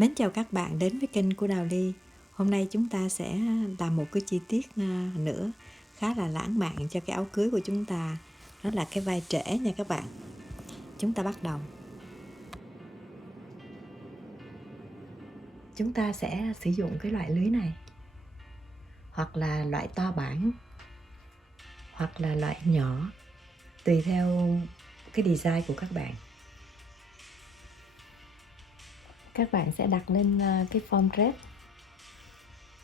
Mến chào các bạn đến với kênh của Đào Ly. Hôm nay chúng ta sẽ làm một cái chi tiết nữa khá là lãng mạn cho cái áo cưới của chúng ta. Đó là cái vai trễ nha các bạn. Chúng ta bắt đầu. Chúng ta sẽ sử dụng cái loại lưới này, hoặc là loại to bản, hoặc là loại nhỏ, tùy theo cái design của các bạn. Các bạn sẽ đặt lên cái form rep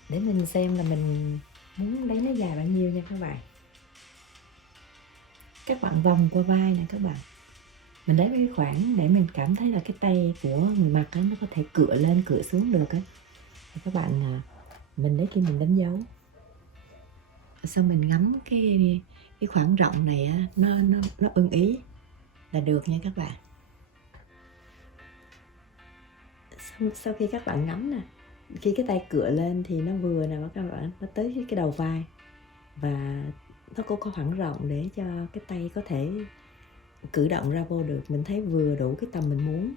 để mình xem là mình muốn lấy nó dài bao nhiêu nha các bạn. Các bạn vòng qua vai nè các bạn. Mình lấy cái khoảng để mình cảm thấy là cái tay của người mặc ấy, nó có thể cựa lên cựa xuống được ấy. Các bạn mình lấy khi mình đánh dấu, xong mình ngắm cái khoảng rộng này á, nó ưng ý là được nha các bạn. Sau khi các bạn ngắm nè, khi cái tay cựa lên thì nó vừa nè các bạn, nó tới cái đầu vai và nó cũng có khoảng rộng để cho cái tay có thể cử động ra vô được. Mình thấy vừa đủ cái tầm mình muốn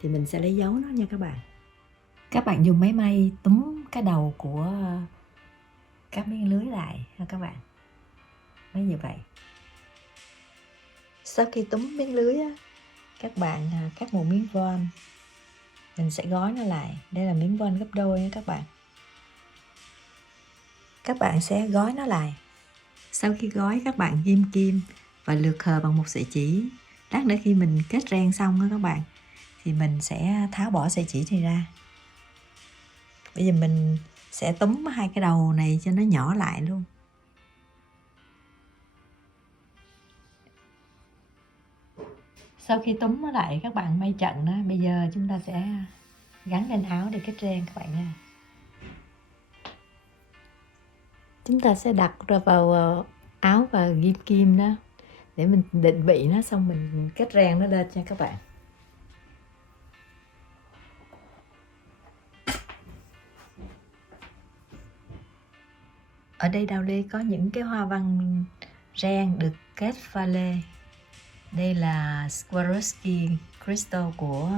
thì mình sẽ lấy dấu nó nha các bạn. Các bạn dùng máy may túm cái đầu của các miếng lưới lại ha các bạn. Nó như vậy. Sau khi túm miếng lưới á, các bạn cắt một miếng voan. Mình sẽ gói nó lại. Đây là miếng voan gấp đôi nha các bạn. Các bạn sẽ gói nó lại. Sau khi gói, các bạn ghim kim và lược hờ bằng một sợi chỉ. Lát nữa khi mình kết ren xong á các bạn, thì mình sẽ tháo bỏ sợi chỉ này ra. Bây giờ mình sẽ túm hai cái đầu này cho nó nhỏ lại luôn. Sau khi túm nó lại, các bạn may trận đó. Bây giờ chúng ta sẽ gắn lên áo để kết ren các bạn nha. Chúng ta sẽ đặt ra vào áo và ghim kim đó để mình định vị nó, xong mình kết ren nó lên nha các bạn. Ở đây Đào Ly có những cái hoa văn ren được kết pha lê. Đây là Swarovski Crystal của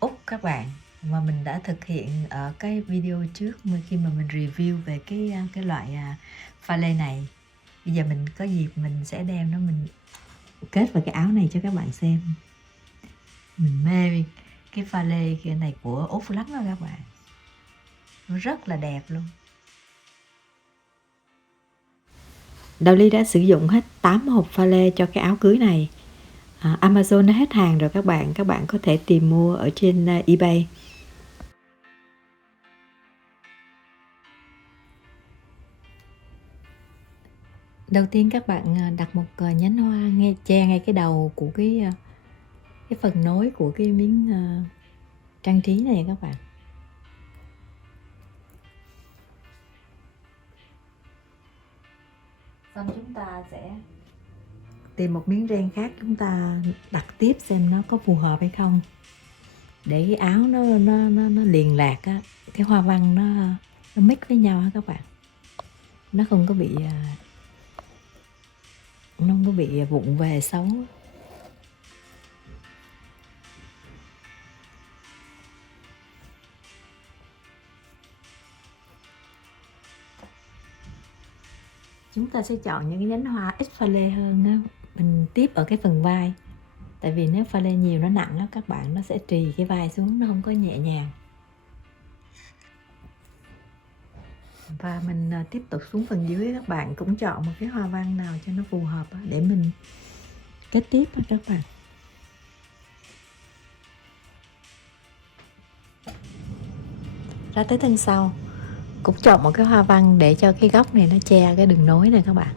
Úc các bạn, mà mình đã thực hiện ở cái video trước khi mà mình review về cái loại pha lê này. Bây giờ mình có dịp mình sẽ đem nó mình kết vào cái áo này cho các bạn xem. Mình mê cái pha lê kia này của Úc lắm đó các bạn. Nó rất là đẹp luôn. Đào Ly đã sử dụng hết 8 hộp pha lê cho cái áo cưới này. Amazon đã hết hàng rồi các bạn có thể tìm mua ở trên eBay. Đầu tiên các bạn đặt một nhánh hoa che ngay cái đầu của cái phần nối của cái miếng trang trí này các bạn. Xong chúng ta sẽ tìm một miếng ren khác, chúng ta đặt tiếp xem nó có phù hợp hay không, để cái áo nó liền lạc á, cái hoa văn nó mix với nhau ha các bạn, nó không có bị vụng về xấu. Chúng ta sẽ chọn những cái nhánh hoa ít pha lê hơn á, mình tiếp ở cái phần vai. Tại vì nếu pha lê nhiều nó nặng lắm các bạn, nó sẽ trì cái vai xuống, nó không có nhẹ nhàng. Và mình tiếp tục xuống phần dưới, các bạn cũng chọn một cái hoa văn nào cho nó phù hợp để mình kết tiếp các bạn. Ra tới thân sau cũng chọn một cái hoa văn để cho cái góc này nó che cái đường nối này các bạn.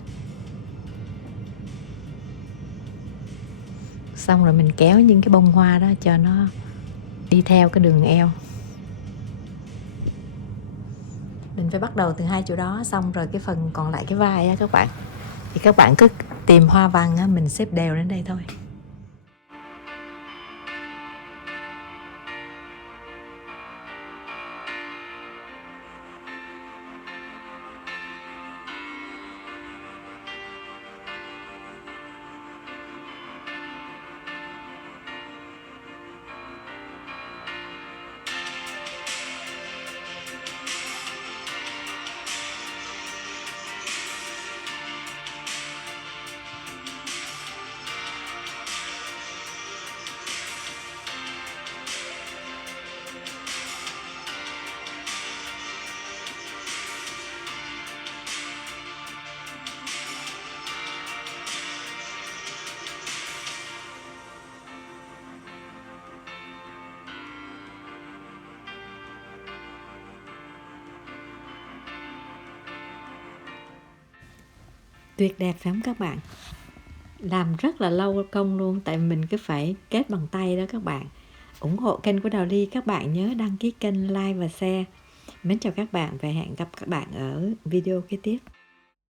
Xong rồi mình kéo những cái bông hoa đó cho nó đi theo cái đường eo. Mình phải bắt đầu từ hai chỗ đó, xong rồi cái phần còn lại cái vai á các bạn, thì các bạn cứ tìm hoa văn á, mình xếp đều đến đây thôi. Tuyệt đẹp phải không các bạn? Làm rất là lâu công luôn, tại mình cứ phải kết bằng tay đó các bạn. Ủng hộ kênh của Đào Ly, các bạn nhớ đăng ký kênh, like và share. Mến chào các bạn và hẹn gặp các bạn ở video kế tiếp.